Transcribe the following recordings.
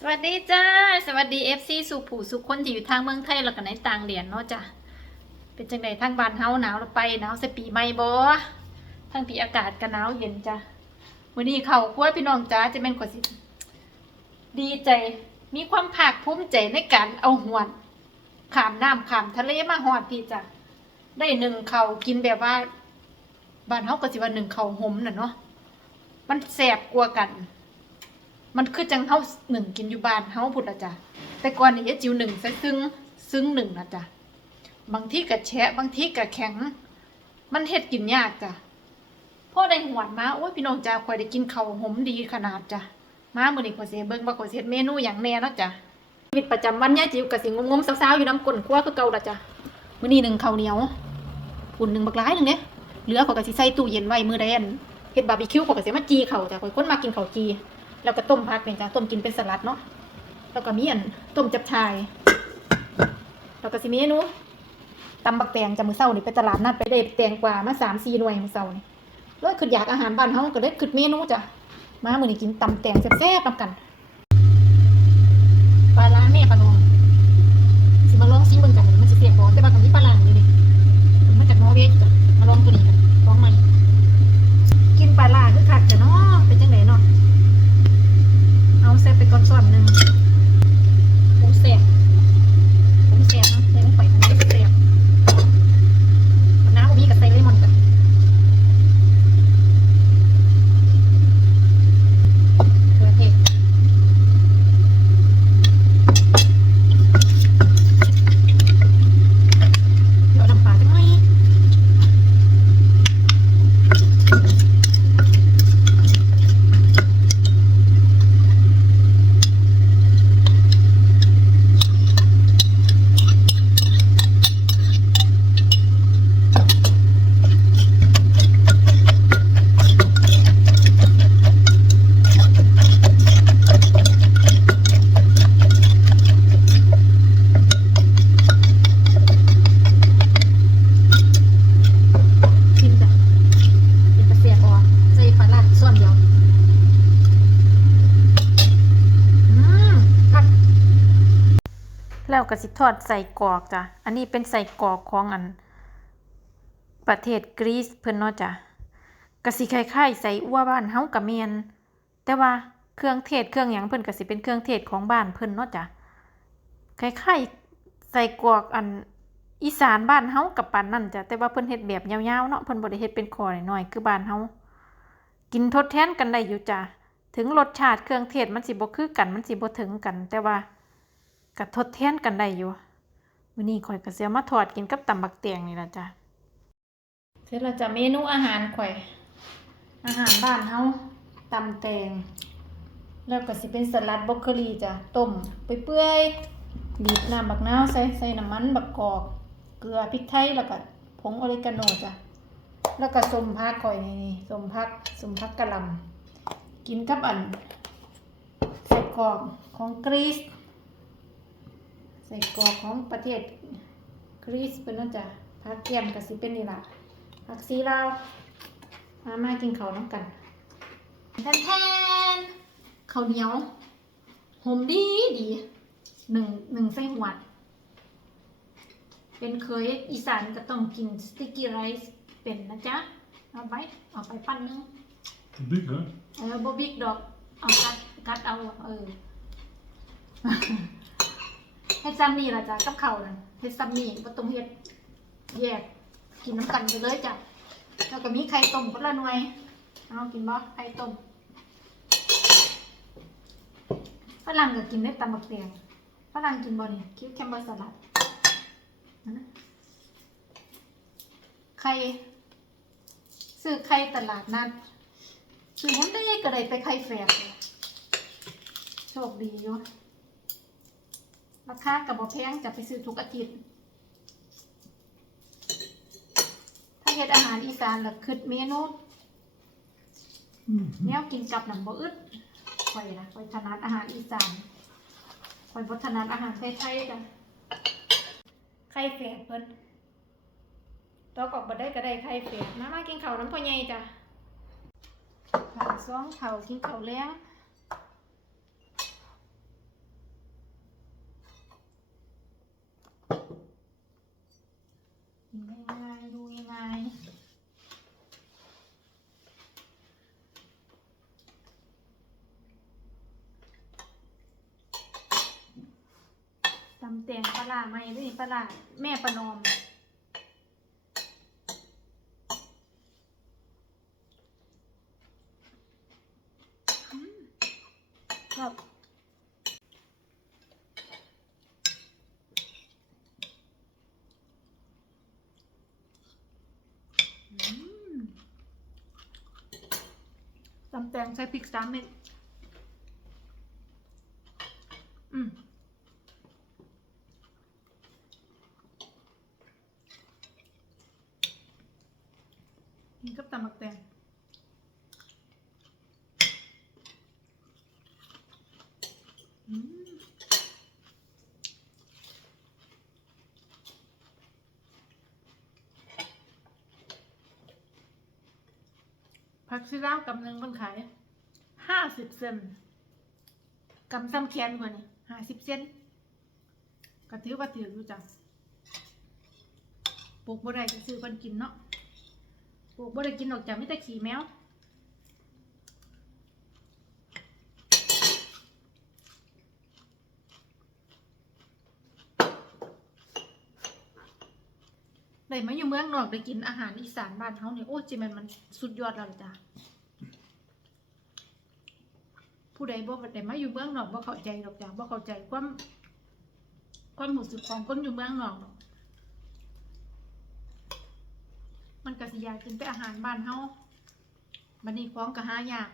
สวัสดีจ้า สวัสดี FC สุผู้สุขคนที่อยู่ทางเมืองไทยแล้วก็ในต่างเดียนเนาะจ้ะเป็นจังไดทางบ้านเฮาหนาวแล้วไปหนาวสปีใหม่บ่ทางปีอากาศก็หนาวเย็นจ้ะวันนี้เขาครัวพี่น้องจ้าจะเป็นกว่าสิ ดีใจ มีความภาคภูมิใจในการเอาหวนขามน้ำขามทะเลมาหอดพี่จ้ะได้หนึ่งเขากินแบบว่าบ้านเฮาก็สิว่าหนึ่งเขาวหมน่ะเนาะมันแสบกว่ากัน มันคือจังเฮาหนึ่งกินอยู่บ้านเฮาพุ่นละจ้ะแต่ก่อนนี่ยาจิวหนึ่งใส่ซึ้งซึ้งหนึ่งนะจ้ะบางที่ก็แฉะบางที่ก็แข็ง มันเฮ็ดกินยากจ้ะพ่อได้หวนมาโอ้ยพี่น้องจ้าข่อยได้กินข้าวหอมดีขนาดจ้ะมามื้อนี้ขอยสิเบิ่งว่าขอยสิเฮ็ดเมนูหยังแน่เนาะจ้ะชีวิตประจำวันย่าจิ๋วก็สิงมๆสาวๆอยู่น้ำก้นครัวคือเก่าละจ้ะมื้อนี้หนึ่งข้าวเหนียวปุ่นหนึ่งบักหลายหนึงเด้เหลือขอยก็สิใส่ตู้เย็นไว้มื้อใดอันเฮ็ดบาร์บีคิวขอยก็สิมาจีข้าวจ้ะขอยคนมากินข้าวจี แล้วก็ต้มผักเนี่ยจ้ะต้มกินเป็นสลัดเนาะแล้วก็มีอันต้มจับชายแล้วก็สิมีเมนูตำบักแตงจากมือเศร้านี่ไปตลาดนัดไปได้แตงกวามาสามสี่หน่วยมือเศร้านี่เลยคืออยากอาหารบ้านเขาก็เลยคือเมนูจ้ะมามื้อนี้กินตำแตงแซ่บๆนำกันปลาล้าแม่ขนมสิมาลองซิมเบิ่งกันมันสิเสียบบ่แต่ว่าก็มีปลาร้าอยู่นี่มันมาจากนอร์เวย์จ้ะมาลองตัวนี้กันลองใหม่กินปลาร้าคือคักจ้ะเนาะเป็นจังไดเนาะ เอาเซฟไปก่อนส่วนหนึ่งผมเสียบผมเสียบนะใส่ลงไปทำไมเสียบน้ำผมมีกับใส่เลมอนกันเกลือเทศเดี๋ยวเอาน้ำปลาจังหน่อยชิมจ้ะเป็นตะเสียบอะใส่ปลาร้าส่วนเดียวอืมครับ แล้ว ก็สิทอดใส่กอกจ้ะ อันนี้เป็นใส่กอกของอัน ประเทศกรีซเพิ่นเนาะจ้ะก็สิคล้ายๆใส่อัวบ้านเฮากับเมียน แต่ว่าเครื่องเทศเครื่องหยังเพิ่นก็สิเป็นเครื่องเทศของบ้านเพิ่นเนาะจ้ะคล้ายๆใส่กอกอันอีสานบ้านเฮากับปานนั่นจ้ะแต่ว่าเพิ่นเฮ็ดแบบยาวๆเนาะเพิ่นบ่ได้เฮ็ดเป็นคอหน้อยๆคือบ้านเฮากินทดแทนกันได้อยู่จ้ะถึงรสชาติเครื่องเทศมันสิบ่คือกันมันสิบ่ถึงกัน แต่ว่า ก็ทดแทนกันได้อยู่วันนี้ข่อยก็สิเอามาทอดกินกับตำบักเตียงนี่ล่ะจ้ะเสร็จแล้วจ้ะเมนูอาหารข่อย อาหารบ้านเฮาตำแตง แล้วก็สิเป็นสลัดบรอกโคลีจ้ะต้มเปื่อยๆบีบน้ำบักนาวใส่ใส่น้ำมันบักกอก เกลือพริกไทยแล้วก็ผงออริกาโนจ้ะแล้วก็สมผักข่อยนี่สมผักสมผักกะหล่ำกินกับอันใส่กรอกของกรีซ ใส่กรอกของประเทศกรีซเป็นเนาะจ้ะผักเกียมกับสิเป็นนี่ล่ะผักซีลาวมามากินข้าวน้ำกันแทนแทนข้าวเหนียวหอมดีดีหนึ่งหนึ่งไส้หวดเป็นเคยอีสานก็ต้องกินสติกกี้ไรซ์เป็นนะจ๊ะ เอาไปเอาไปปั้นนึง Big, huh? เออบ่บิ๊กดอก เอากัดกัดเอา เออเฮ็ดซ้ำนี่ละจ้ะกับข้าวนั่นเฮ็ดซ้ำนี่บ่ต้องเฮ็ดแยกกินน้ำกันไปเลยจ้ะแล้วก็มีไข่ต้มคนละหน่วยเอากินบ่ไข่ต้มฝรั่งก็กินได้ตำบักแตงฝรั่งกินบ่นี่คิวแคมเบอร์สลัดไข่ซื้อไข่ตลาดนัดซื้อยังได้ก็ได้แต่ไข่แฝดโชคดีอยู่ ราคากับบ่แพงจะไปซื้อทุกอาทิตย์ ถ้าเฮ็ดอาหารอีสานแล้วคิดเมนูแนวกินกับหนังบ่อึดข่อยนะข่อยถนัดอาหารอีสานข่อยบ่ถนัดอาหารไทยๆจ้ะไข่แฝดเพิ่นตอกออกบ่ได้ก็ได้ไข่แฝดมามากินข้าวน้ำพ่อใหญ่จ้ะข้าวซองข้าวกินข้าวแล้ง กินง่ายดูง่ายตำแตงปลาไหมด้วยปลาแม่ประนอมชอบ ตำแตงใส่พริกสามเม็ดอืมกินกับตำมักแตง อืม ผักชีลาวกำหนึ่งคนขายห้าสิบเซนกำซ้ำแขนกว่านี่ห้าสิบเซนกระถือว่าถือรู้จักปลูกบ่ได้ก็ซื้อคนกินเนาะปลูกบ่ได้กินออกจากไม่แต่ขี่แมว ได้มาอยู่เมืองนอกได้กินอาหารอีสานบ้านเฮาเนี่ยโอ้จิมันมันสุดยอดแล้วจ้ะผู้ใดบ่ได้มาอยู่เมืองนอกบ่เข้าใจหรอกจ้ะบ่เข้าใจความความรู้สึกของคนอยู่เมืองนอกหรอกมันก็สิอยากกินแต่อาหารบ้านเฮาบัดนี้ของก็หายาก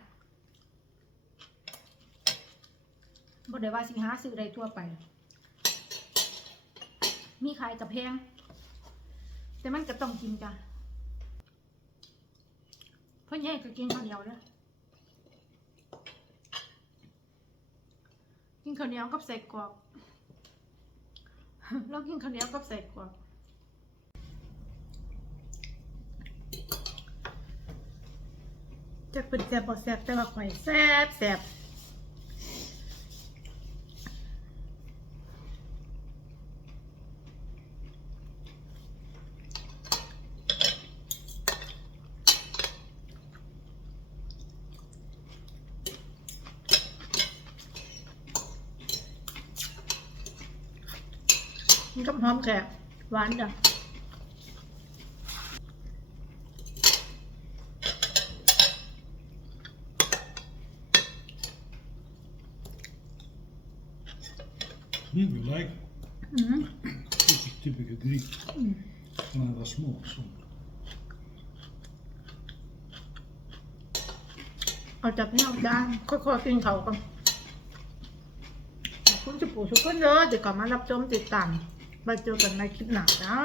บ่ได้ว่าสิหาซื้อได้ทั่วไป มีขายกับแพง แต่มันก็ต้องกินจ้ะเพ่อใหญ่ก็กินข้าวเหนียวนะกินข้าวเหนียวกับใส่กรอกเรากินข้าวเหนียวกับใส่กรอกจะเป็นแซบบ่แซบแต่ว่าข่อยแซ่บแซ่บ นกับหอมแขกหวานจ้ะ Mm, we like. อืม This is typical Greek. When I was small, so เอาจับนี่เอาจานค่อยๆกินเขากันขอบคุณจะปู่ทุกคนเลยเดี๋ยวกลับมารับชมติดตาม มาเจอกันในคลิปหน้าจ้า